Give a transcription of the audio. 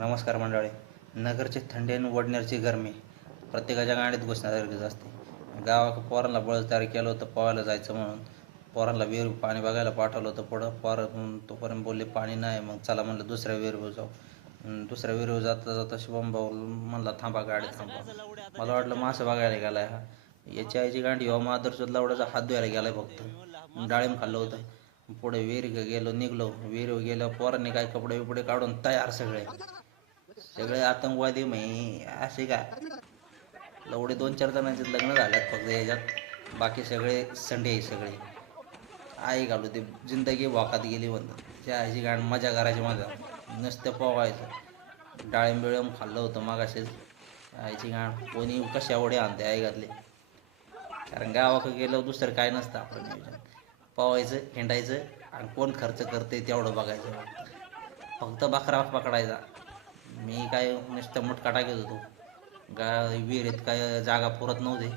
नमस्कार मंडळी. नगरची थंडी आणि वडनेरची गरमी प्रत्येकाच्या गाडीत घुसण्यासारखीच असते. गावात पोरांना बळजबरी केलं होतं पोहायला जायचं म्हणून. पोरांना विहीर पाणी बघायला पाठवलं होतं. पुढं पोरं तोपर्यंत बोलले पाणी नाही. मग चला म्हणलं दुसऱ्या विहिरीवर जाऊ. दुसऱ्या विहिरीवर जाता जाता शुभम भाऊ म्हणला थांबा गाडी थांबा. मला वाटलं मासे बघायला गेलाय हा. याची आईची गांडी हो माधुरच्या लवड्याचा हात धुवायला गेलाय फक्त. डाळिंब खाल्लं होतं. पुढे विहिरी गेलो निघलो. विहिरीवर गेल्यावर पोरांनी काय कपडे बिपडे काढून तयार सगळे सगळे आतंकवादी असे काय एवढे 2-4 जणांचे लग्न झाल्यात फक्त याच्यात. बाकी सगळे संडे आहे सगळे. आई घालू ते जिंदगी वाकात गेली म्हणतात. त्या आईची गाण मजा करायची मजा. नुसतं पोवायचं. डाळिंब बिळिंब खाल्लं होतं मागाशीच. आईची गाण कोणी कशा एवढे आणते आई घातले. कारण गावाकडे गेलं दुसरं काय नसतं आपलं नियोजन. पोवायचं हिंडायचं आणि कोण खर्च करते तेवढं बघायचं. फक्त बकरा पकडायचा. मी काय नुसतं मुटका टाकत होतो. विहिरीत काय जागा पुरत नव्हती.